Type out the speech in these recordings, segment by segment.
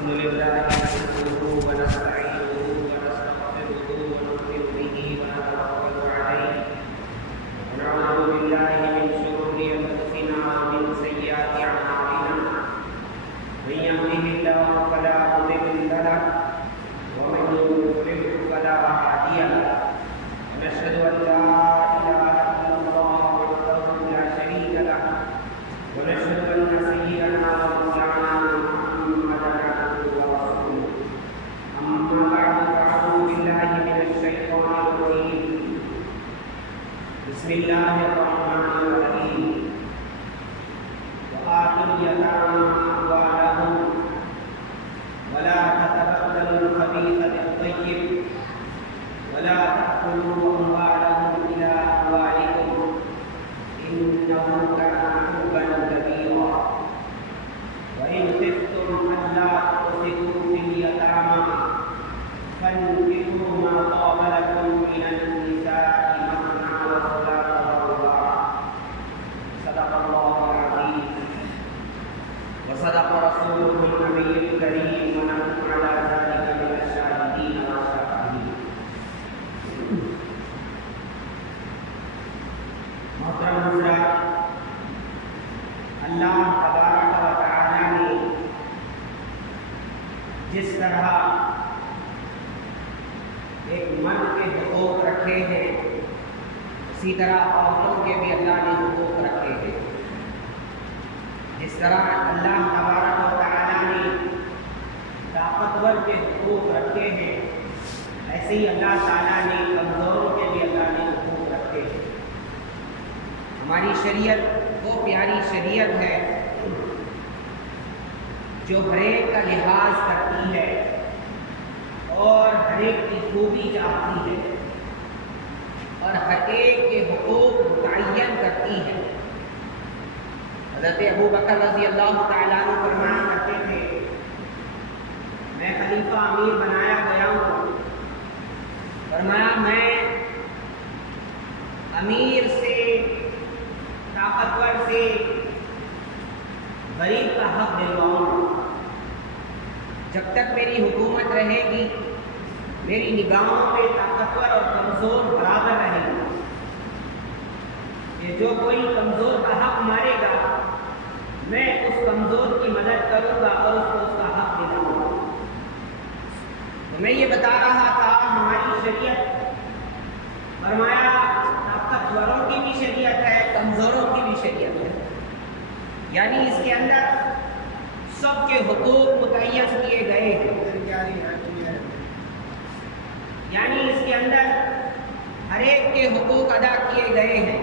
الحمد لله نحمده ونستعينه ونستغفره ونؤمن به ونتوكل عليه ونعوذ بالله من شرور انفسنا ومن سيئات اعمالنا من يهده الله فلا مضل له ومن يضلل فلا هادي له ونشهد ان لا اله الا الله وحده لا شريك له ونشهد ان سيدنا ومولانا محمدا عبده ورسوله اما بعد فاعوذ بالله من الشيطان الرجيم بسم الله الرحمن الرحيم وآتوا اليتامى أموالهم ولا تتبدلوا الخبيث بالطيب ولا تأكلوا أموالهم إلى أموالكم إنه كان حوبا كبيرا وإن خفتم ألا تقسطوا في اليتامى فانكحوا ما طاب لكم من النساء مثنى وثلاث ورباع صدق الله العظيم وصدق رسوله النبي الكريم ونحن على ذلك من الشاهدين والشاكرين. محترم حضرات، اللہ تبارک و تعالی نے جس طرح ایک مرد کے حقوق رکھے ہیں اسی طرح عورتوں کے بھی اللہ نے حقوق رکھے ہیں. جس طرح اللہ تبارک و تعالی نے طاقتور کے حقوق رکھے ہیں ایسے ہی اللہ تعالیٰ نے کمزوروں کے بھی اللہ نے حقوق رکھے ہیں. ہماری شریعت وہ پیاری شریعت ہے جو ہر ایک کا لحاظ کرتی ہے اور ہر ایک کی خوبی چاہتی ہے اور ہر ایک کے حقوق متعین کرتی ہے. حضرت ابو بکر رضی اللہ تعالیٰ عنہ فرمایا کرتے تھے میں خلیفہ امیر بنایا گیا ہوں. فرمایا میں امیر سے طاقتور سے غریب کا حق دلواؤں گا. جب تک میری حکومت رہے گی میری نگاہوں میں طاقتور اور کمزور برابر رہے گا. کہ جو کوئی کمزور کا حق مارے گا میں اس کمزور کی مدد کروں گا اور اس کو اس کا حق دلاؤں گا. تو میں یہ بتا رہا تھا ہماری شریعت فرمایا طاقتوروں کی بھی شریعت ہے کمزوروں کی بھی شریعت ہے. یعنی اس کے اندر سب کے حقوق متعین کیے گئے ہیں. یعنی اس کے اندر ہر ایک کے حقوق ادا کیے گئے ہیں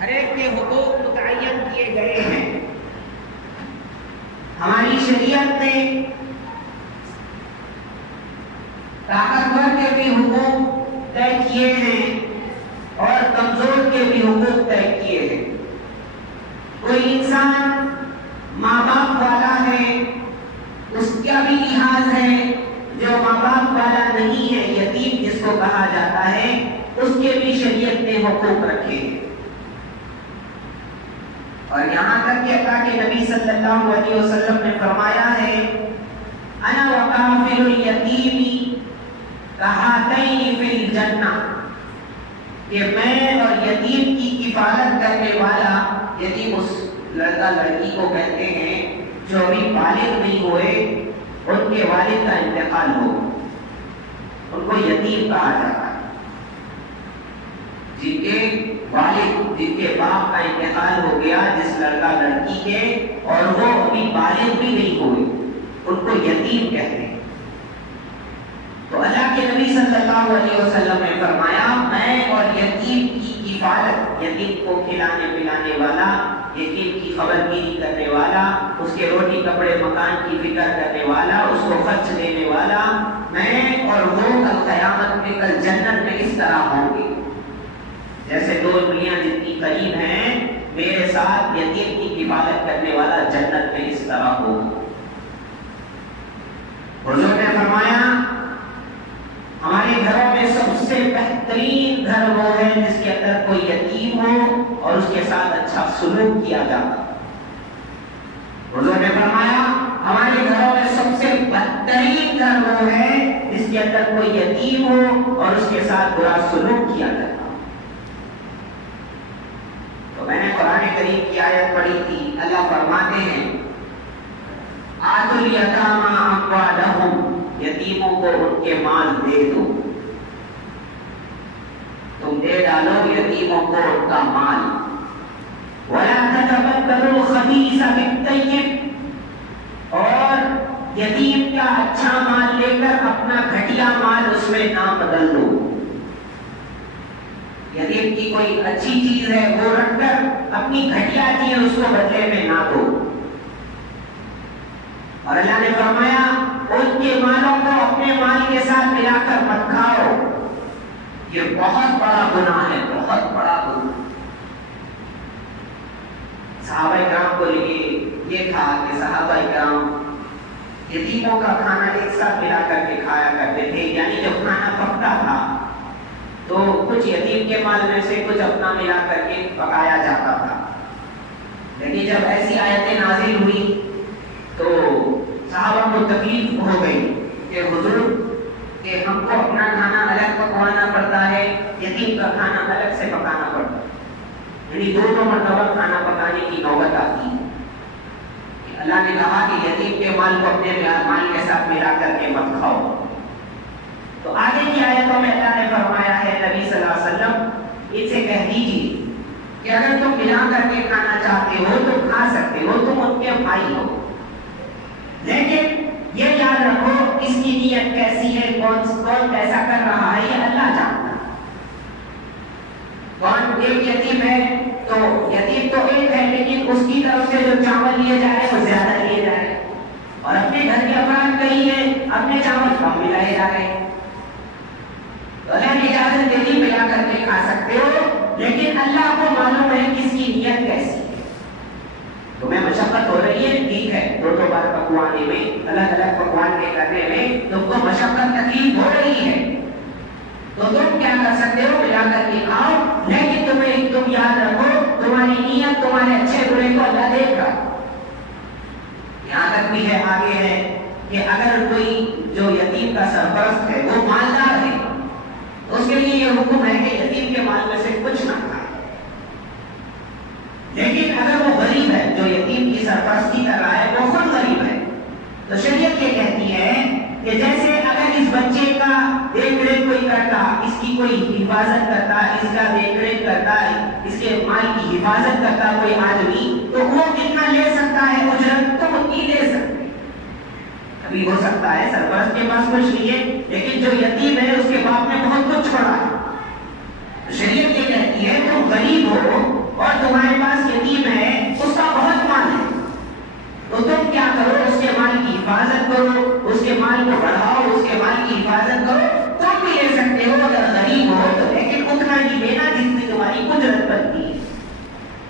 ہر ایک کے حقوق متعین کیے گئے ہیں. ہماری شریعت نے طاقتور کے بھی حقوق طے کیے ہیں اور کمزور کے بھی حقوق طے کیے ہیں. کوئی انسان ماں باپ والا ہے اس کا بھی لحاظ ہے. جو ماں باپ والا نہیں ہے یتیم جس کو کہا جاتا ہے اس کے بھی شریعت نے حقوق رکھے ہیں. اور یہاں تک کہ اللہ کے نبی صلی اللہ علیہ وسلم نے فرمایا ہے انا وکافل الیتیم کہاتین فی الجنہ کہ میں اور یتیم کی کفالت کرنے والا یتیم اس لڑکا لڑکی کو کہتے ہیں جو ابھی بالغ نہیں ہوئے ان کے والد کا انتقال ہو ان کو یتیم کہا جاتا ہے. جن کے والد جن کے باپ کا انتقال ہو گیا جس لڑکا لڑکی کے اور وہ ابھی بالغ بھی نہیں ہوئے ان کو یتیم کہتے ہیں. تو اللہ کے نبی صلی اللہ علیہ وسلم نے فرمایا میں اور یتیم کی کفالت یتیم کو کھلانے پلانے والا یتیم کی خبرگیری کرنے والا اس کے روٹی کپڑے مکان کی فکر کرنے والا اس کو خرچ دینے والا میں اور وہ کل قیامت میں کل جنت میں اس طرح ہوں گے جیسے دو انگلیاں جتنی قریب ہیں میرے ساتھ یتیم کی کفالت کرنے والا جنت میں اس طرح ہوگا. حضور نے فرمایا ہمارے گھروں میں سب سے بہترین گھر وہ ہے جس کے اندر کوئی یتیم ہو اور اس کے ساتھ اچھا سلوک کیا جاتا. حضور نے فرمایا ہمارے گھروں میں سب وہ ہے جس کے اندر کوئی یتیم ہو اور اس کے ساتھ برا سلوک کیا جاتا ہو۔ تو میں نے قرآن کریم کی آیت پڑھی تھی، اللہ فرماتے ہیں آتوا الیتامی اموالہم، یتیموں کو ان کے مال دے دو، تم دے ڈالو یتیموں کو ان کا مال۔ وَلَا تَتَبَدَّلُوا الْخَبِيثَ بِالطَّيِّبِ، اور یتیم کا اچھا مال لے کر اپنا گھٹیا مال اس میں نہ بدل دو۔ یتیم کی کوئی اچھی چیز ہے وہ رکھ کر اپنی گھٹیا چیز اس کو بدلے میں نہ دو۔ اور اللہ نے فرمایا ان کے مالوں کو اپنے مال کے ساتھ ملا کر مت کھاؤ، یہ بہت بڑا گناہ ہے، بہت بڑا گناہ۔ صحابہ کرام کو یہ تھا کہ صحابہ کرام یتیموں کا کھانا ایک ساتھ ملا کر کے کھایا کرتے تھے، یعنی جب کھانا پکتا تھا تو کچھ یتیم کے مال میں سے کچھ اپنا ملا کر کے پکایا جاتا تھا۔ لیکن جب ایسی آیتیں نازل ہوئی تو صحابہ کو تکلیف ہو گئی کہ حضور کہ ہم کو اپنا کھانا الگ پکوانا پڑتا ہے، یتیم کا کھانا الگ سے پکانا پڑتا ہے، یعنی دونوں مرتبہ کھانا پکانے کی نوبت آتی ہے۔ اللہ نے کہا کہ یتیم کے مال کو اپنے مال کے ساتھ ملا کر کے مت کھاؤ۔ تو آگے کی آیتوں میں اللہ نے فرمایا ہے نبی صلی اللہ علیہ وسلم ان سے کہہ دیجیے کہ اگر تم ملا کر کے کھانا چاہتے ہو تو کھا سکتے ہو، تم ان کے بھائی ہو، لیکن یہ یاد رکھو اس کی نیت کیسی ہے، کون کیسا کر رہا ہے یہ اللہ جانتا ہے۔ کون ایک یتیم ہے تو یتیم تو ایک ہے، لیکن اس کی طرف سے جو چاول لیے جا رہے ہیں وہ زیادہ لیے جا رہے ہیں، اور اپنے گھر کے افراد کئی ہیں، اپنے چاول کم ملائے جا رہے ہیں۔ تو اللہ نے اجازت دے دی ملا کر کے کھا سکتے ہو، لیکن اللہ کو معلوم ہے کس کی نیت کیسی ہے۔ تمہیں مشقت ہو رہی ہے، ٹھیک ہے، دو بار پکوانے میں الگ الگ پکوان کے کرنے میں تم کو مشقت تکلیف ہو رہی ہے، تو تم کیا کر سکتے ہو، ملا کر کے کھاؤ، لیکن تم یاد رکھو تمہاری نیت، تمہارے اچھے برے کو اللہ دیکھ رہا۔ یہاں تک بھی ہے، آگے ہے کہ اگر کوئی جو یتیم کا سرپرست ہے وہ مالدار ہے تو اس کے لیے یہ حکم ہے کہ یتیم کے مال میں سے کچھ نہ کھائے، لیکن اگر وہ غریب ہے جو یتیم کی سرپرستی کر رہا ہے وہ خود غریب ہے تو شریعت یہ کہتی ہے کہ جیسے اگر اس بچے کا دیکھ ریکھ کوئی کرتا، اس کی کوئی حفاظت کرتا، اس کا دیکھ ریکھ کرتا، اس کے مال کی حفاظت کرتا کوئی آدمی، تو وہ کتنا لے سکتا ہے اجرت، تو اتنی لے سکتے۔ ابھی ہو سکتا ہے سرپرست کے پاس کچھ نہیں ہے، لیکن جو یتیم ہے اس کے باپ نے بہت کچھ چھوڑا ہے۔ شریعت یہ کہتی ہے تم غریب ہو اور تمہارے پاس یتیم ہے، اس کا بہت مال ہے، تو تم کیا کرو، اس کے مال کی حفاظت کرو، اس کے مال کو بڑھاؤ، اس کے مال کی حفاظت کرو۔ تم بھی لے سکتے ہو اگر غریب ہو تو، لیکن اتنا ہی لینا جتنی تمہاری اجرت بنتی ہے،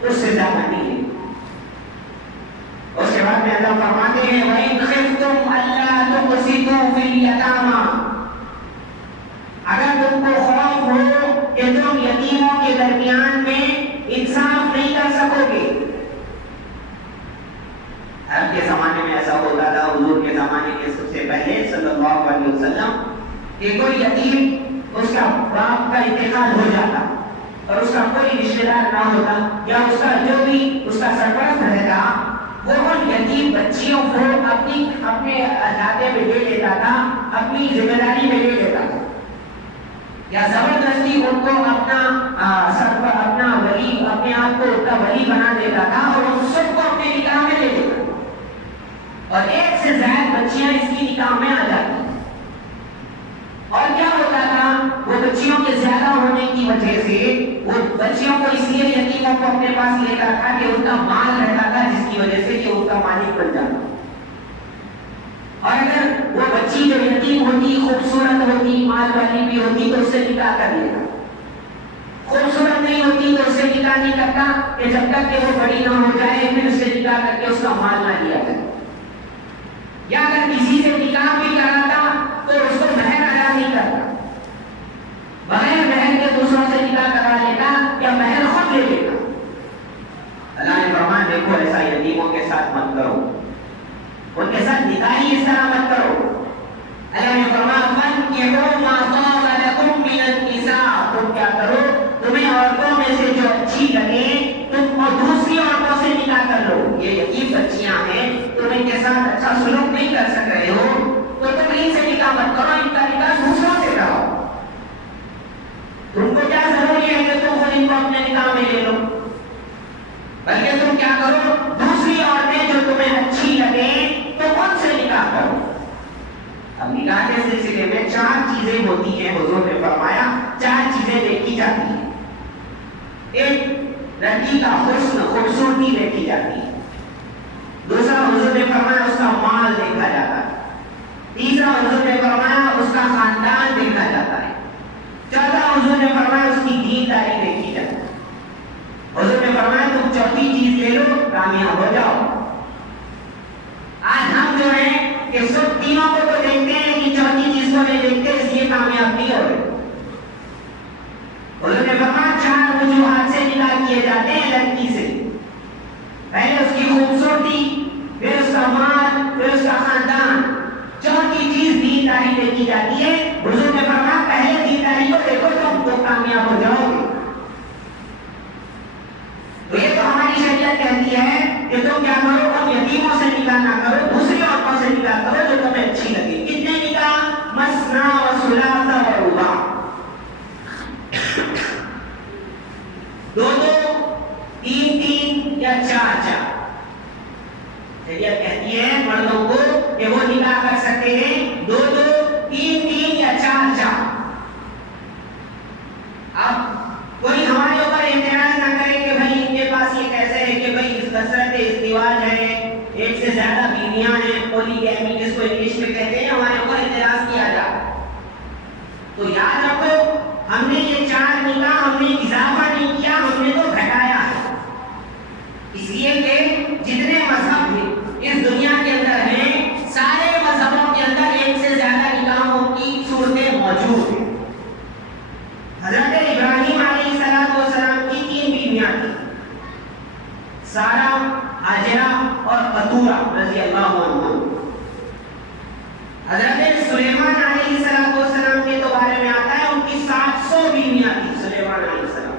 اس سے زیادہ نہیں ہے۔ اس کے بعد میں اللہ فرماتے ہیں وَإِنْ خِفْتُمْ أَلَّا تُقْسِطُوا فِي الْيَتَامَىٰ، اگر تم کو خوف ہو کہ تم یتیموں کے درمیان میں انصاف نہیں کر سکو گے۔ عرب کے زمانے میں ایسا ہوتا تھا، حضور کے زمانے کے سب سے پہلے صلی اللہ علیہ وسلم، کہ کوئی یتیم اس کا باپ کا انتقال ہو جاتا اور اس کا کوئی رشتہ دار نہ ہوتا، یا اس کا جو بھی اس کا سرپرست رہتا وہ ان یتیم بچیوں کو اپنے علاقے میں لے لیتا تھا، اپنی ذمہ داری میں لے لیتا تھا، یا زبردستی ان کو اپنا ولی، اپنے آپ کو ان کا ولی بنا دیتا تھا اور ان سب کو اپنے نکاح میں لے لیتا تھا، اور ایک سے زائد بچیاں اس کی نکاح میں آ جاتی۔ اور کیا ہوتا تھا، وہ بچیوں کے زیادہ ہونے کی وجہ سے وہ بچیوں کو اس لیے یتیموں کو اپنے پاس لیتا تھا کہ ان کا مال رہتا تھا، جس کی وجہ سے کہ ان کا مالک بن جاتا۔ اور اگر وہ بچی جو یتیم ہوتی، خوبصورت ہوتی، مال والی بھی ہوتی تو اس سے نکاح کر لیتا، خوبصورت نہیں ہوتی تو اس سے نکاح نہیں کرتا کہ جب تک کہ وہ بڑی نہ ہو جائے پھر اس سے نکاح کر کے اس کا مال نہ لیا جائے، یا اگر کسی سے نکاح بھی کراتا تو اس کو مہر ادا نہیں کرتا، بغیر مہر کے دوسروں سے نکاح کرا لیتا یا مہر خود لے لیتا۔ اللہ نے فرمایا دیکھو ایسا یتیموں کے ساتھ مت کرو، ان کے ساتھ نکاح ہی اس طرح مت کرو۔ اللہ نے فَانكِحُوا مَا طَابَ لَكُم مِّنَ النِّسَاءِ، تم کیا کرو، تمہیں عورتوں میں سے جو اچھی لگے تم اور دوسری عورتوں سے نکاح کر لو. یہ یتیم بچیاں ہیں، تم ان کے ساتھ اچھا سلوک نہیں کر سک رہے ہو تو تم ان سے نکاح مت کرو، ان کا نکاح دوسروں سے کرو. تم کو کیا ضروری ہے کہ تم خود ان کو اپنے نکاح میں لے لو، بلکہ تم کیا کرو، دوسری عورتیں جو تمہیں اچھی لگیں تو ان سے نکاح کرو. اب نکاح کے سلسلے میں 4 چیزیں ہوتی ہیں. حضور نے فرمایا 4 چیزیں دیکھی جاتی ہیں. ایک، لڑکی کا حسن، خوبصورتی دیکھی جاتی ہے. دوسرا، حضور نے فرمایا اس کا مال دیکھا جاتا ہے. تیسرا، حضور نے فرمایا اس کا خاندان دیکھا جاتا ہے. چوتھا، حضور نے فرمایا اس کی دینداری دیکھی جاتی ہے. حضور نے فرمایا تم چوتھی چیز لے لو، کامیاب ہو جاؤ. آج ہم جو ہیں کہ سب تینوں کو تو دیکھتے ہیں کہ چوتھی چیز کو نہیں دیکھتے، اس لیے کامیاب نہیں ہو رہے. حضور نے فرمایا 4 وجوہات سے نکاح کیے جاتے ہیں لڑکی سے. پہلے اس کی خوبصورتی، پھر اس کا مال، پھر اس کا خاندان. چوتھی چیز دینداری دیکھی جاتی ہے. حضور نے فرمایا پہلے دینداری کو دیکھو تم تو کامیاب ہو جاؤ گے. تو یہ تو ہماری شریعت کہتی ہے کہ تم کیا کرو، ان یتیموں سے نکاح نہ کرو، دوسری عورتوں سے نکاح کرو جو تمہیں اچھی لگے. کتنے نکاح؟ مثنی و ثلاث و رباع. 2-2، 3-3 یا 4-4. شریعت کہتی ہے مردوں کو کہ وہ نکاح کر سکتے ہیں 2-2، 3-3 یا 4-4. اب کوئی ہمارے اوپر اعتراض نہ کرے کہ بھائی ان کے پاس یہ کیسے ہے کہ بھائی اس کثرت ازدواج ہے، ایک سے زیادہ بیویاں ہیں، پولیگیمی جس کو انگلش میں کہتے ہیں، ہمارے اوپر اعتراض کیا جاتا. تو یاد رکھو ہم نے یہ 4 نکاح ہم نے اضافہ نہیں کیا، ہم نے تو گھٹایا ہے. اس لیے کہ جتنے مذہب اس دنیا کے اندر ہیں سارے مذہبوں کے اندر ایک سے زیادہ نکاحوں کی صورتیں موجود ہیں. حضرت ابراہیم علیہ السلام کی 3 بیویاں تھیں، سارہ، ہاجرہ اور قطورہ رضی اللہ عنہ. حضرت سلیمان علیہ السلام کے تو بارے میں آتا ہے ان کی 700 بیویاں تھیں. سلیمان علیہ السلام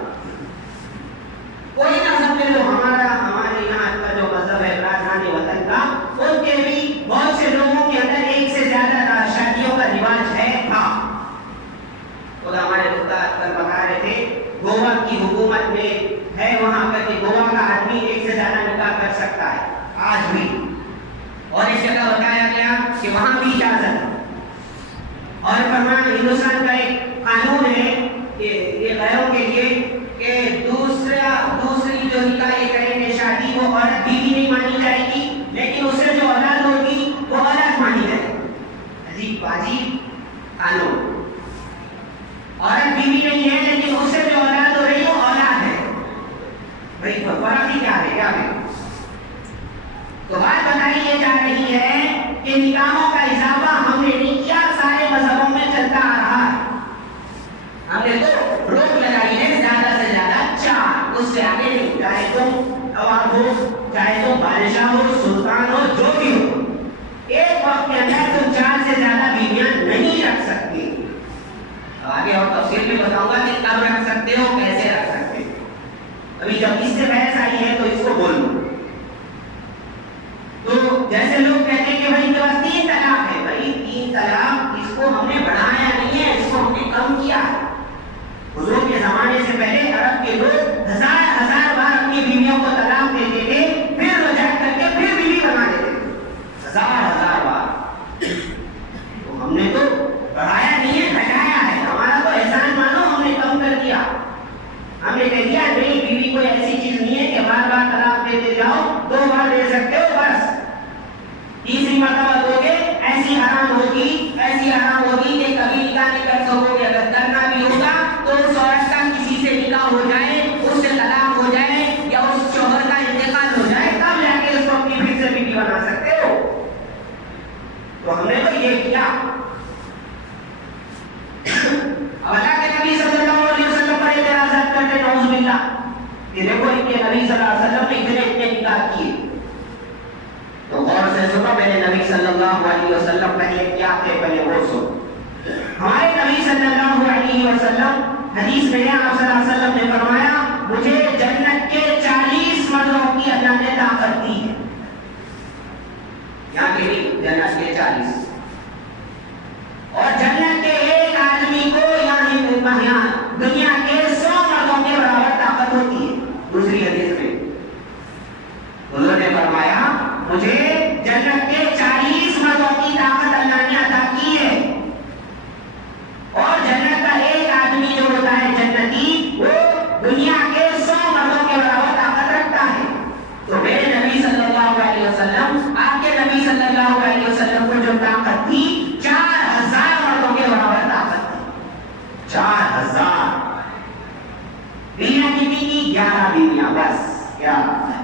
کوئی نہ سمجھے لو ہمارے یہاں کا جو مذہب ہے راجدھانی وطن کا، ان کے بھی بہت سے لوگوں کے اندر ایک سے زیادہ شادیوں کا رواج ہے تھا. خود ہمارے استاد کل بتا رہے تھے گوا کی حکومت میں ہے وہاں پر کہ گوا کا آدمی ایک سے زیادہ نکاح کر سکتا ہے آج بھی. اور اس جگہ بتایا گیا کہ وہاں بھی اجازت ہے. اور فرمایا ہندوستان کا ایک قانون ہے کہ یہ غیروں کے لیے کہ دوسری جو نکاح یہ کریں گے شادی وہ عورت بیوی نہیں مانی جائے گی، لیکن اس سے جو اولاد ہوگی وہ اولاد مانی جائے گی. عجیب عجیب قانون. عورت بیوی نہیں ہے لیکن اس سے جو اولاد ہو رہی ہے وہ اولاد ہے. بھائی فرق ہی کیا ہے؟ کیا ہے؟ تو بات بتائی یہ جا رہی ہے کہ نکاحوں کا اضافہ ہم نے نہیں کیا، سارے مذہبوں میں چلتا آ رہا ہے. ہم نے تو روک لگائی ہے زیادہ سے زیادہ 4، اس سے آگے نہیں. چاہے تم نواب ہو، چاہے تم بادشاہ ہو، سلطان ہو، جو بھی ہو، ایک وقت کے اندر تم 4 سے زیادہ بیویاں نہیں رکھ سکتے. آگے اور تفصیل میں بتاؤں گا کہ کب رکھ سکتے ہو، کیسے رکھ سکتے ہو. ابھی جب اس سے بحث آئی ہے تو اس کو بول لو. تو جیسے لوگ کہتے ہیں کہ بھائی ان کے پاس 3 طلاق ہے، بھائی 3 طلاق اس کو ہم نے بڑھایا نہیں ہے، اس کو ہم نے کم کیا ہے. حضور کے زمانے سے پہلے عرب کے لوگ ہزار بار اپنی بیویوں کو طلاق دیتے تھے، پھر رجوع کر کے پھر بیوی بنا دیتے تھے، ہزار بار. تو ہم نے تو بڑھایا نہیں ہے، گھٹایا ہے. ہمارا تو احسان مانو ہم نے کم کر دیا. ہم نے کہہ دیا نہیں، بیوی کوئی ایسی چیز نہیں ہے کہ بار بار طلاق دیتے جاؤ، 2 بار دے سکتے ہو بس، تیسری مرتبہ دو گے ایسی حرام ہوگی کہ کبھی نکاح نہیں کر سکو گے. اگر کرنا بھی ہوگا تو اس عورت کا کسی سے نکاح ہو جائے، اس سے طلاق ہو جائے یا اس شوہر کا انتقال ہو جائے، تب جا کے اس کو اپنی پھر سے بیوی بنا سکتے ہو. تو ہم نے تو یہ کیا. اب اللہ کے نبی صلی اللہ علیہ وسلم پر اعتراضات کرتے نعوذ باللہ کہ دیکھو ان کے نبی صلی اللہ علیہ وسلم نے اتنے نکاح کیے. تو غور سے سنو، میرے نبی صلی اللہ علیہ وسلم پہلے کیا تھے، پہلے وہ سنو. ہمارے نبی صلی اللہ علیہ وسلم حدیث میں آپ صلی اللہ علیہ وسلم نے فرمایا مجھے جنت کے 40 مردوں کی اللہ نے طاقت دی ہے. یہاں کے بھی جنت کے 40 اور جنت کے ایک آدمی کو یہاں دنیا کے 100 مردوں کے برابر طاقت ہوتی ہے. دوسری حدیث میں حضور نے فرمایا مجھے جنت کے 40 مردوں کی طاقت اللہ نے عطا کی ہے اور جنت کا ایک آدمی جو ہوتا ہے جنتی وہ دنیا کے 100 مردوں کے برابر طاقت رکھتا ہے. تو میرے نبی صلی اللہ علیہ وسلم آپ کے نبی صلی اللہ علیہ وسلم کو جو طاقت تھی 4000 مردوں کے برابر طاقت تھی. 4000 بیویاں کتنی کی 11 بیویاں بس 11.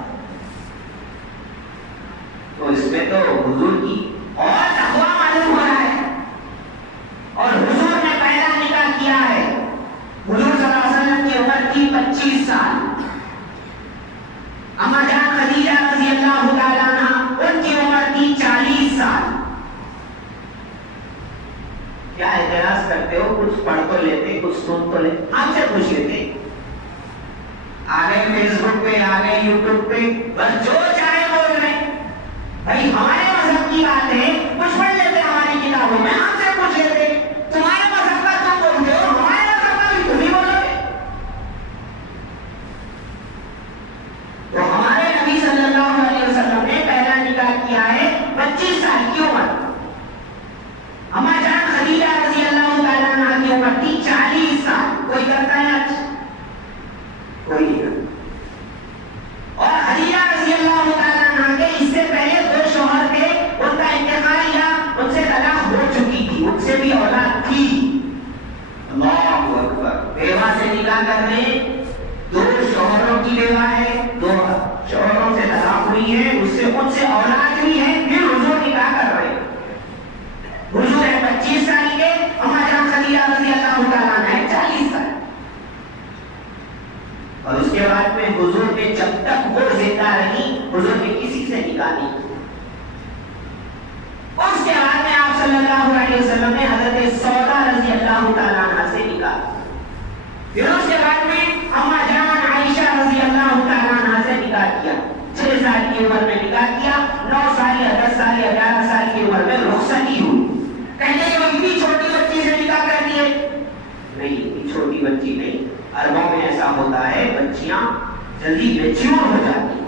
تو اس میں تو حضور کی اور تقویٰ معلوم ہو رہا ہے اور حضور نے پہلا نکاح کیا ہے. حضور صلی اللہ علیہ وسلم کی عمر تھی 25 سال. اما جان خدیجہ رضی اللہ تعالیٰ عنہ ان کی عمر تھی 40 سال. کیا اعتراض کرتے ہو؟ کچھ پڑھ تو لیتے کچھ سن تو لیتے. آپ سے پوچھ لیتے آگے فیس بک پہ آگے یوٹیوب پہ بس جو چاہے بول رہے. بھائی ہمارے مذہب کی بات ہے کچھ پڑھ لیتے ہماری کتابوں میں. آپ سے پوچھ لیتے تمہارے مذہب کا تم بولتے ہو ہمارے مذہب کا بھی تم ہی بولو گے. تو ہمارے نبی صلی اللہ علیہ وسلم نے پہلا نکاح کیا ہے 25 سال کی عمر. اما جان خدیجہ رضی اللہ تعالیٰ عنہ کی عمر تھی 40 سال. کوئی کرتا ہے آج؟ کوئی نہیں. اور خدیجہ رضی اللہ تعالیٰ عنہ کے اس سے پہلے 2 شوہر تھے. ان کا انتقال یا ان سے طلاق ہو چکی تھی. ان سے بھی اولاد تھی. اللہ اکبر. بیوہ سے نکاح کر رہے 2 شوہروں کی بیوہ ہے 2 شوہروں سے طلاق ہوئی ہے ان سے اولاد ہوئی ہے پھر حضور نکاح کر رہے. حضور ہے 25 سال کے. اما جان خدیجہ رضی اللہ تعالیٰ عنہ ہے 40 سال. اور اس کے بعد میں حضور نے جب تک وہ زندہ رہی حضور نے کسی سے نکاح نہیں. اس کے بعد میں آپ صلی اللہ علیہ وسلم نے حضرت سودا رضی اللہ تعالیٰ عنہ سے نکاح. پھر اس کے بعد میں اما جان عائشہ رضی اللہ تعالیٰ عنہ سے نکاح کیا. 6 سال کی عمر میں نکاح کیا. 9 سال یا 10 سال یا 11 سال کی عمر میں رخصتی ہوئی. کہتے ہیں وہ اتنی چھوٹی بچی سے نکاح کر دیے. نہیں اتنی چھوٹی بچی نہیں. عربوں میں ایسا ہوتا ہے بچیاں جلدی میچور ہو جاتی ہیں.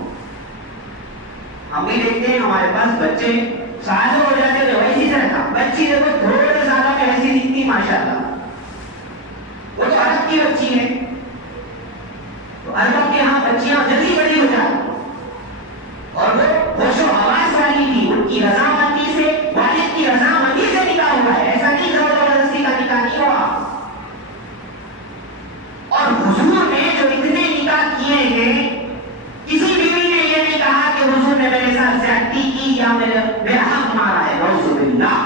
ہم بھی دیکھتے ہیں ہمارے پاس بچے سالوں ہو جاتے ہیں ویسی سے رہتا. بچی دیکھو تھوڑے سالوں میں ایسی دکھتی ماشاءاللہ. وہ تو عرب کی بچی ہے. تو عربوں کے یہاں بچیاں جلدی بڑی ہو جاتی ہیں اور وہ ہوش و حواس والی تھی. ان کی رضامندی سے والد کی رضامندی سے نکاح ہوا ہے. ایسا نہیں زبردستی کا نکاح نہیں ہوا. اور حضور نے جو اتنے نکاح کیے ہیں کسی بیوی نے یہ نہیں کہا کہ حضور نے میرے ساتھ زیادتی کی یا میرا حق مارا ہے. نعوذ باللہ.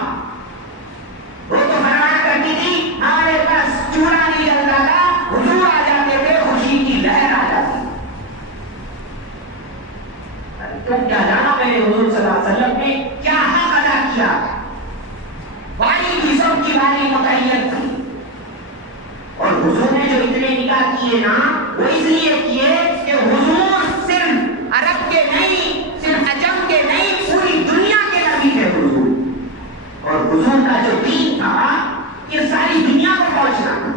وہ تو فرمایا کرتی تھی ہمارے پاس چولہا نہیں جلتا تھا حضور آ جاتے تھے خوشی کی لہر آ جاتی. تم کیا جانا میرے حضور صلی اللہ علیہ وسلم نے کیا حق ادا کیا. باری کی سب کی باری متعین تھی. اور حضور نے جو اتنے نکاح کیے نا وہ اس لیے کیے کہ حضور صرف عرب کے نہیں صرف عجم کے نہیں پوری دنیا کے نبی تھے حضور. اور حضور کا جو دین تھا یہ ساری دنیا کو پہنچنا تھا.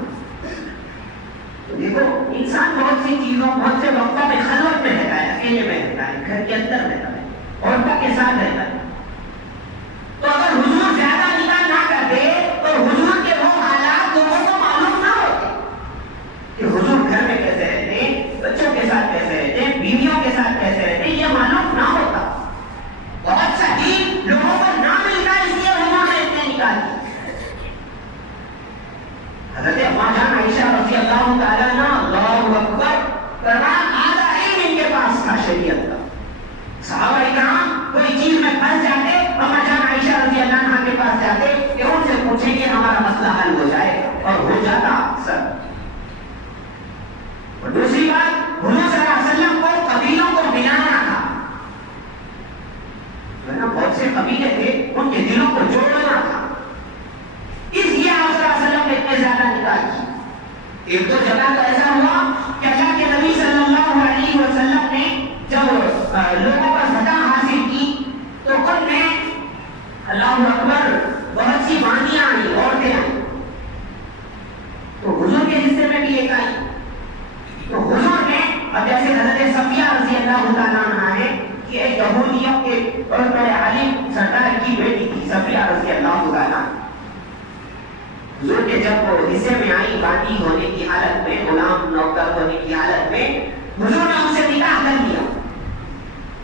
تو دیکھو انسان بہت سی چیزوں بہت سے وقتوں میں خلوت میں رہتا ہے اکیلے میں رہتا ہے گھر کے اندر رہتا ہے عورتوں کے ساتھ رہتا ہے. تو اگر حضور زیادہ نکاح نہ کرتے تو حضور کے وہ حالات لوگوں کو معلوم نہ ہوتے کہ حضور گھر میں کیسے رہتے بچوں کے ساتھ کیسے رہتے بیویوں کے ساتھ کیسے رہتے. یہ معلوم نہ ہوتا. بہت سا دین لوگوں کو نہ ملتا اس لیے حضور نے اتنے نکاح کیے. حضرت اما جان عائشہ رضی اللہ تعالیٰ عنہ اللہ اکبر فرمایا آدھا علم ان کے پاس تھا شریعت کا. صحابہ کرام کوئی چیز میں پھنس جاتے اما جان عائشہ رضی اللہ عنہ کے پاس جاتے کہ ان سے پوچھیں کہ ہمارا مسئلہ حل ہو جائے اور ہو جاتا اکثر. اور دوسری بات حضور صلی اللہ علیہ وسلم کو قبیلوں کو ملانا تھا. بہت سے قبیلے تھے ان کے دلوں کو جوڑنا تھا. اس لیے اللہ اکبر، بہت سی باندیاں آئی، عورتیں آئی، تو حضور کے حصے میں بھی ایک آئی. تو حضور نے اب جیسے حضرت صفیہ رضی اللہ تعالیٰ عنہ ہے کہ ایک یہودیوں کے بہت بڑے عالم سردار کی بیٹی تھی صفیہ رضی اللہ تعالیٰ. حضور کے جب وہ حصے میں آئی باندی ہونے کی حالت میں، غلام نوکر ہونے کی حالت میں، حضور نے ان سے نکاح کر لیا.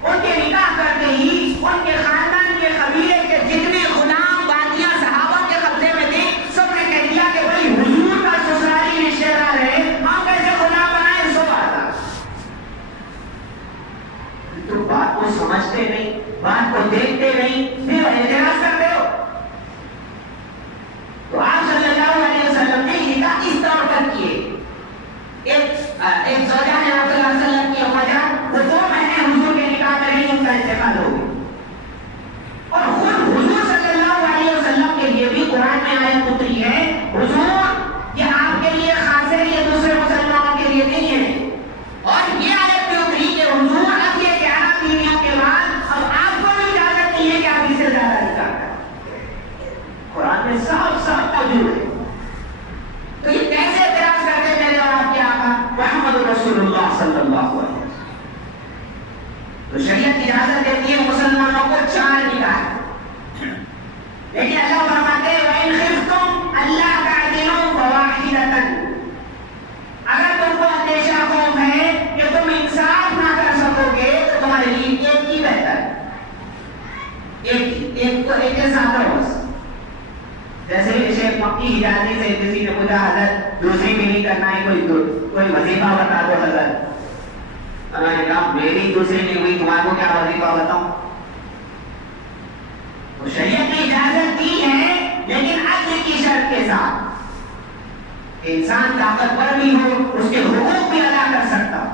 ان کے نکاح کرتے ہی ان کے خاندان کے قبیلے کے جتنے غلام باندیاں صحابہ کے قبضے میں تھے، سب نے کہہ دیا کہ بھائی حضور کا سسرالی رشتے دار ہے، ہم کیسے غلام بنائیں؟ سو آتا. تو بات کو سمجھتے نہیں، بات کو دیکھتے نہیں، پھر اعتراض کرتے ہو. تو آپ صلی اللہ علیہ وسلم نے نکاح اس طور پر کیے. ایک زوجہ نے آپ صلی اللہ علیہ وسلم کی اما جان، وہ 2 مہینے حضور کے نکاح میں رہی، ان کا انتقال ہو گیا. اور خود حضور صلی اللہ علیہ وسلم کے لیے بھی قرآن میں آیت اتری ہے، حضور یہ آپ کے لیے خاص ہے، یہ دوسرے مسلمانوں کے لیے نہیں ہے. اور یہ آیت بھی اتری کہ حضور اب یہ 11 بیویوں کے بعد اب آپ کو بھی اجازت نہیں ہے کہ آپ اس سے زیادہ نکاح کریں. قرآن میں صاف صاف موجود ہے. تو یہ کیسے اعتراض کرتے میرے اور آپ کے آقا محمد رسول اللہ صلی اللہ علیہ وسلم؟ تو شریعت اجازت دیتی ہے مسلمانوں کو 4 نکاح، لیکن اللہ فرماتے ہیں وَإِنْ خِفْتُمْ أَلَّا تَعْدِلُوا فَوَاحِدَةً، اگر تم کو اندیشہ خوف ہے کہ تم انصاف نہ کر سکو گے تو تمہارے لیے ایک ہی بہتر ہے. ایک کے ساتھ رہو بس. جیسے شیخ مکی حجازی سے کسی نے پوچھا حضرت دوسری بھی نہیں کرنا ہے، کوئی وظیفہ بتا دو حضرت. انہوں نے کہا میری دوسری نہیں ہوئی، تمہارے کو کیا وظیفہ بتاؤں؟ تو شریعت نے اجازت دی ہے، لیکن عدل کی شرط کے ساتھ کہ انسان طاقتور بھی ہو، اس کے حقوق بھی ادا کر سکتا ہو.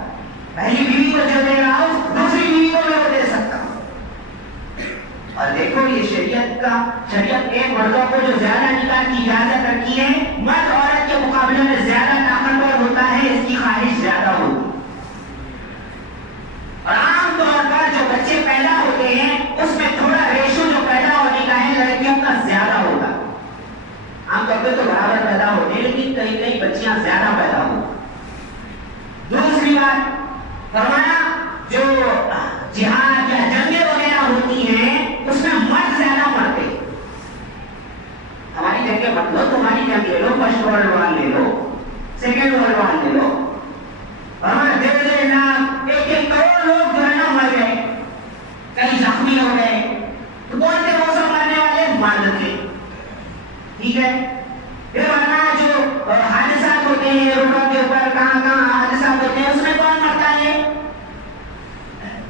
پہلی بیوی کو جو دے رہا ہو دوسری بیوی کو بھی وہ دے سکتا ہو. اور دیکھو یہ شریعت نے مردوں کو جو زیادہ نکاح کی اجازت رکھی ہے، مرد عورت کے مقابلے میں زیادہ طاقتور ہوتا ہے، اس کی خواہش زیادہ ہوتی ہے. اور عام طور پر جو بچے پیدا ہوتے ہیں اس میں تھوڑا ریشو جو پیدا ہونے کا ہے لڑکیوں کا زیادہ ہوتا ہے. عام طور پہ تو برابر پیدا ہوتے ہیں، لیکن کئی کئی بچیاں زیادہ پیدا ہوتی. دوسری بات فرمایا جو جہاد یا جنگیں وغیرہ ہوتی ہیں اس میں مرد زیادہ مرتے. ہماری جنگیں مت لو، تمہاری جنگ لے لو، فرسٹ ورلڈ وار لے لو، سیکنڈ ورلڈ وار لے لو. ہمارے 1.5 لاکھ 1 کروڑ لوگ جو ہے نا مر گئے، کئی زخمی ہو گئے. تو کون تھے وہ سب مرنے والے؟ مرد تھے. ٹھیک ہے. پھر ورنہ جو حادثات ہوتے ہیں روڈوں کے اوپر، کہاں کہاں حادثات ہوتے ہیں، اس میں کون مرتا ہے؟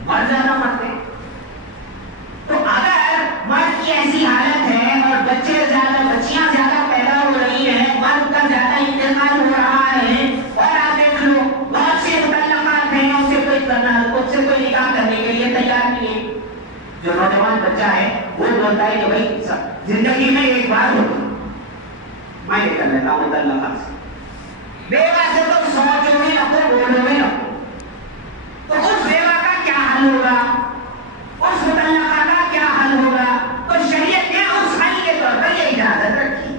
مرد زیادہ مرتے. تو اگر مرد کی ایسی حالت ہے اور بچیاں زیادہ پیدا ہو رہی ہیں، مرد کا زیادہ انتقال ہو رہا ہے، اور آپ دیکھ لو بہت سے متعلقات ہیں، ان سے کوئی نکاح کرنے کے لیے تیار نہیں ہے. جو نوجوان بچہ ہے وہ بولتا ہے کہ بھائی زندگی میں ایک بار ہوتی، میں یہ کر لیتا ہوں متعلقات سے. بیوہ سے تو سوچو بھی نہ تو بولو بھی نہ. تو اس بیوہ کا کیا حل ہوگا، اس متعلقہ کا کیا حل ہوگا؟ تو شریعت نے اس حل کے طور پر یہ اجازت رکھی.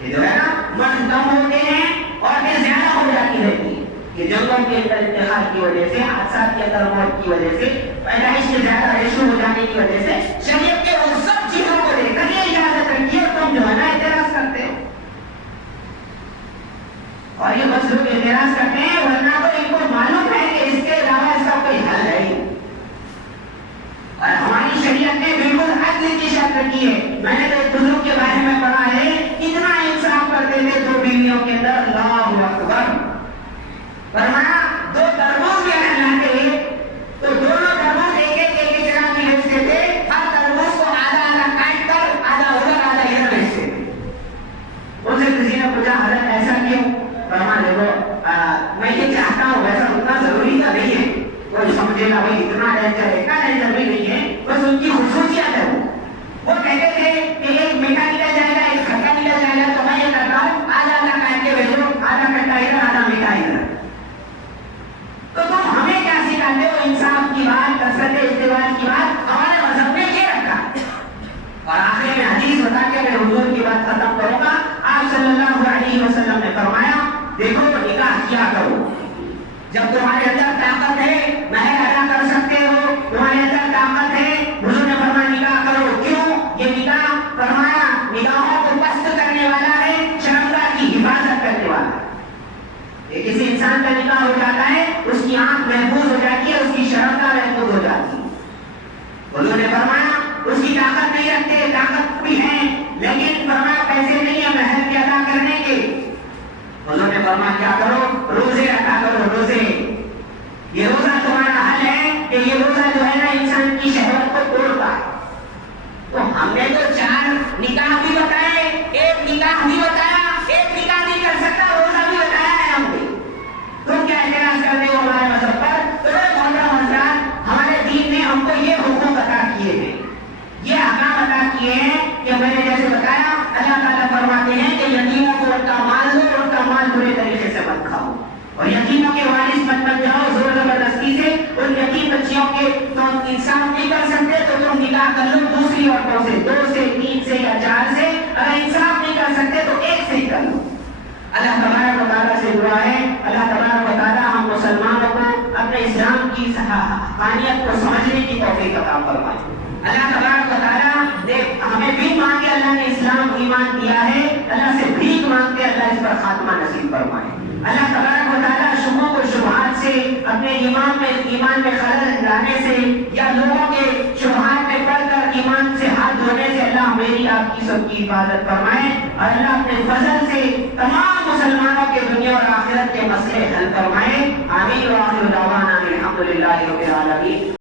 یہ جو ہے نا مرد کم ہوتے ہیں اور پھر زیادہ ہو جاتی رہتی ہے کہ جنگوں کے اندر انتقال کی وجہ سے، حادثات کے اندر موت کی وجہ سے، پیدائش میں زیادہ ریشو ہو جانے کی وجہ سے شریعت کے ان سب چیزوں کو دیکھ کر یہ اجازت رکھی ہے. تم جو ہے نا اعتراض کرتے ہو، اور یہ بس لوگ اعتراض کرتے ہیں، ورنہ تو ان کو معلوم ہے کہ اس کے علاوہ اس کا کوئی حل ہے ہی. اور ہماری شریعت نے بالکل عدل کی شرط رکھی ہے. میں نے تو ایک بزرگ کے بارے میں پڑھا ہے، اتنا انصاف کرتے تھے 2 بیویوں کے اندر. اللہ اکبر. فرمایا 2 تربوز اگر لاتے تو دونوں تربوز ایک جگہ میں بیچتے تھے، ہر علیہ وسلم نے فرمایا دیکھو نکاح کیا کرو جب تمہارے اندر طاقت ہے، مہر ادا کر سکتے ہو، تمہارے اندر طاقت ہے، حضور نے فرمایا نکاح کرو۔ کیوں؟ یہ نکاح فرمایا نگاہوں کو پست کرنے والا ہے، شرمگاہ کی حفاظت کرنے والا ہے۔ کسی انسان کا نکاح ہو جاتا ہے، اس کی آنکھ محفوظ ہو جاتی ہے، اس کی شرمگاہ محفوظ ہو جاتی ہے۔ حضور نے فرمایا اس کی طاقت نہیں رکھتے، طاقت بھی ہے لیکن فرمایا پیسے نہیں ہیں مہر کے ادا کرنے کے۔ حضور نے فرمایا کیا کرو؟ روزے ادا کرو، روزے۔ یہ روزہ تمہارا حل ہے کہ یہ روزہ جو ہے نا انسان کی شہوت کو توڑتا ہے۔ تو ہم نے تو 4 نکاح بھی بتائے، ایک نکاح بھی بتایا، ایک نکاح نہیں کر سکتا، روزہ بھی بتایا ہے ہم نے۔ تم کیا اعتراض کرتے ہو ہمارے مذہب پر؟ تو محترم حضرات، ہمارے دین نے ہم کو یہ حقوق عطا کیے ہیں، یہ احکام عطا کیے ہیں کہ میں نے جیسے بتایا اللہ تعالیٰ فرماتے ہیں کہ یتیموں کو ان کا مال دو، ان کا مال برے طریقے سے مت کھاؤ، اور یتیموں کے وارث مت بن جاؤ زور زبردستی سے۔ ان یتیم بچیوں کے تم انصاف نہیں کر سکتے تو تم نکاح کر لو دوسری عورتوں سے، 2 سے 3 سے یا 4 سے۔ اگر انصاف نہیں کر سکتے تو 1 سے ہی کر لو۔ اللہ تبارک و تعالیٰ سے دعا ہے اللہ تبارک و تعالیٰ ہم مسلمانوں کو اپنے اسلام کی حقانیت کو سمجھنے کی توفیق عطا فرمائے۔ اللہ تبارک و تعالیٰ نے ہمیں بھی مانگے، اللہ نے اسلام ایمان دیا ہے، اللہ سے بھیک مانگتے اللہ اس پر خاتمہ نصیب فرمائے۔ اللہ تبارک و تعالیٰ شبہوں کو شبہات سے، اپنے ایمان میں خلل لانے سے یا لوگوں کے شبہات میں پڑھ کر ایمان سے ہاتھ دھونے سے اللہ میری آپ کی سب کی حفاظت فرمائے، اور اللہ اپنے فضل سے تمام مسلمانوں کے دنیا اور آخرت کے مسئلے حل فرمائے۔ آمین و آخر دعوانا الحمدللہ رب العالمین۔